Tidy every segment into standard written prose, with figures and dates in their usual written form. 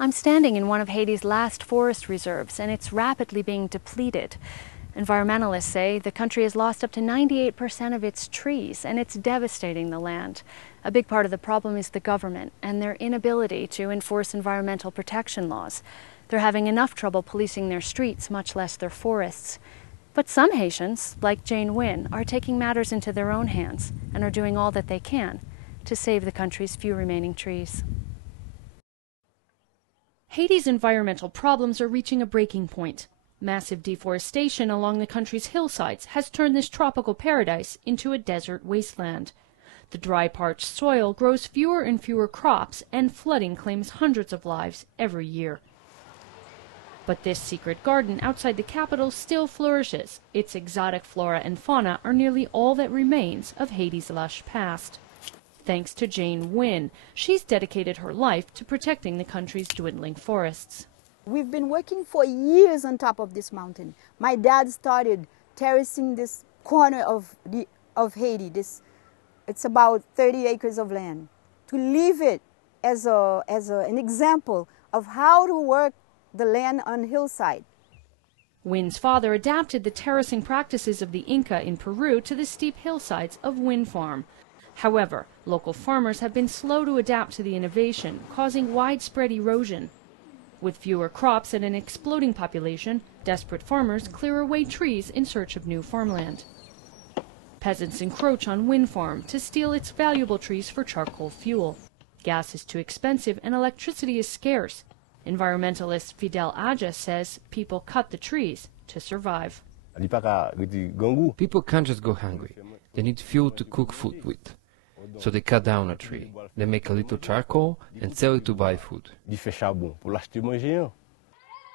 I'm standing in one of Haiti's last forest reserves, and it's rapidly being depleted. Environmentalists say the country has lost up to 98% of its trees, and it's devastating the land. A big part of the problem is the government and their inability to enforce environmental protection laws. They're having enough trouble policing their streets, much less their forests. But some Haitians, like Jane Wynne, are taking matters into their own hands and are doing all that they can to save the country's few remaining trees. Haiti's environmental problems are reaching a breaking point. Massive deforestation along the country's hillsides has turned this tropical paradise into a desert wasteland. The dry, parched soil grows fewer and fewer crops, and flooding claims hundreds of lives every year. But this secret garden outside the capital still flourishes. Its exotic flora and fauna are nearly all that remains of Haiti's lush past. Thanks to Jane Wynne, she's dedicated her life to protecting the country's dwindling forests. We've been working for years on top of this mountain. My dad started terracing this corner of Haiti. It's about 30 acres of land. To leave it as an example of how to work the land on hillside. Wynne's father adapted the terracing practices of the Inca in Peru to the steep hillsides of Wynne Farm. However, local farmers have been slow to adapt to the innovation, causing widespread erosion. With fewer crops and an exploding population, desperate farmers clear away trees in search of new farmland. Peasants encroach on Wynne Farm to steal its valuable trees for charcoal fuel. Gas is too expensive and electricity is scarce. Environmentalist Fidel Aja says people cut the trees to survive. People can't just go hungry. They need fuel to cook food with. So they cut down a tree. They make a little charcoal and sell it to buy food.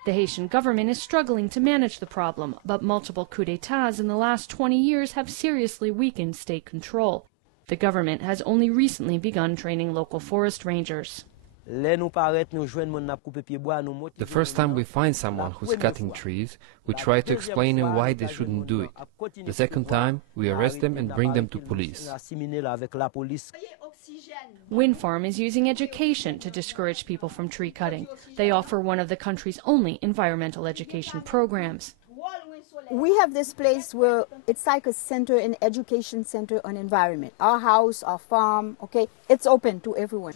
The Haitian government is struggling to manage the problem, but multiple coups d'etats in the last 20 years have seriously weakened state control. The government has only recently begun training local forest rangers. The first time we find someone who's cutting trees, we try to explain them why they shouldn't do it. The second time, we arrest them and bring them to police. Wynne Farm is using education to discourage people from tree cutting. They offer one of the country's only environmental education programs. We have this place where it's like a center, an education center on environment. Our house, our farm, okay, it's open to everyone.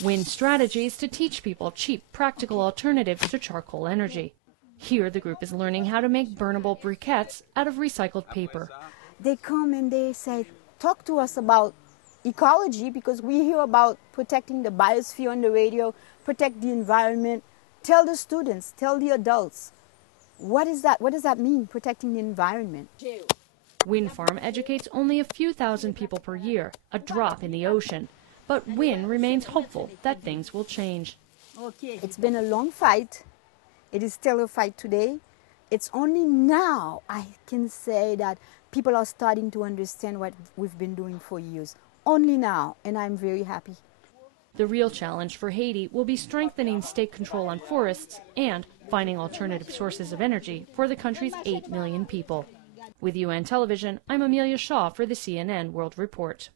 Wynne's strategy is to teach people cheap, practical alternatives to charcoal energy. Here, the group is learning how to make burnable briquettes out of recycled paper. They come and they say, talk to us about ecology, because we hear about protecting the biosphere on the radio, protect the environment. Tell the students, tell the adults, what is that? What does that mean, protecting the environment? Wynne Farm educates only a few thousand people per year, a drop in the ocean. But Wynne remains hopeful that things will change. It's been a long fight. It is still a fight today. It's only now I can say that people are starting to understand what we've been doing for years. Only now, and I'm very happy. The real challenge for Haiti will be strengthening state control on forests and finding alternative sources of energy for the country's 8 million people. With UN Television, I'm Amelia Shaw for the CNN World Report.